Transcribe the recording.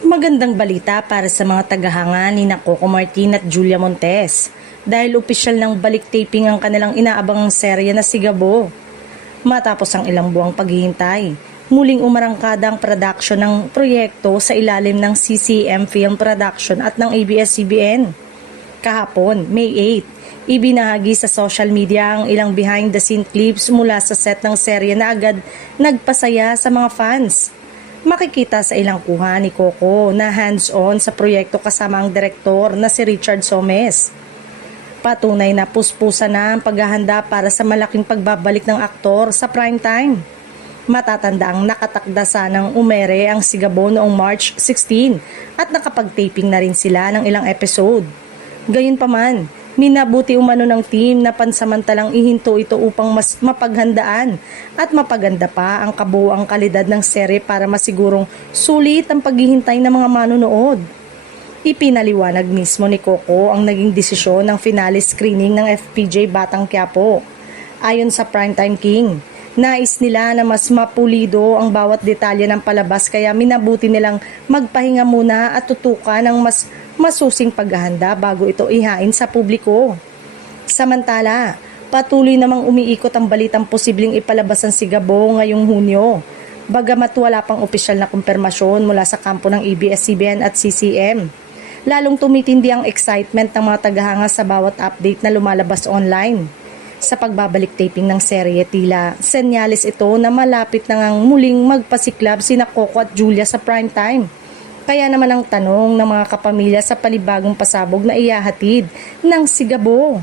Magandang balita para sa mga tagahanga ni Coco Martin at Julia Montes dahil opisyal ng balik taping ang kanilang inaabangang serye na Sigabo. Matapos ang ilang buwang paghihintay, muling umarangkada ang production ng proyekto sa ilalim ng CCM Film Production at ng ABS-CBN. Kahapon, May 8, ibinahagi sa social media ang ilang behind-the-scene clips mula sa set ng serye na agad nagpasaya sa mga fans. Makikita sa ilang kuha ni Coco na hands-on sa proyekto kasama ang direktor na si Richard Somes. Patunay na puspusa na ang paghahanda para sa malaking pagbabalik ng aktor sa primetime. Matatanda ang nakatakda sanang umere ang Sigabo noong March 16 at nakapag-taping na rin sila ng ilang episode. Gayunpaman, minabuti umano ng team na pansamantalang ihinto ito upang mas mapaghandaan at mapaganda pa ang kabuuang kalidad ng serye para masigurong sulit ang paghihintay ng mga manonood. Ipinaliwanag mismo ni Coco ang naging desisyon ng finale screening ng FPJ Batang Quiapo. Ayon sa Primetime King, nais nila na mas mapulido ang bawat detalye ng palabas kaya minabuti nilang magpahinga muna at tutukan ng mas masusing paghahanda bago ito ihain sa publiko. Samantala, patuloy namang umiikot ang balitang posibleng ipalabas ang Sigabo ngayong Hunyo. Bagamat wala pang opisyal na kumpirmasyon mula sa kampo ng ABS-CBN at CCM. Lalong tumitindi ang excitement ng mga tagahanga sa bawat update na lumalabas online. Sa pagbabalik taping ng serye, tila senyales ito na malapit na ngang muling magpasiklab sina Coco at Julia sa primetime. Kaya naman ang tanong ng mga kapamilya sa panibagong pasabog na ihahatid ng Sigabo.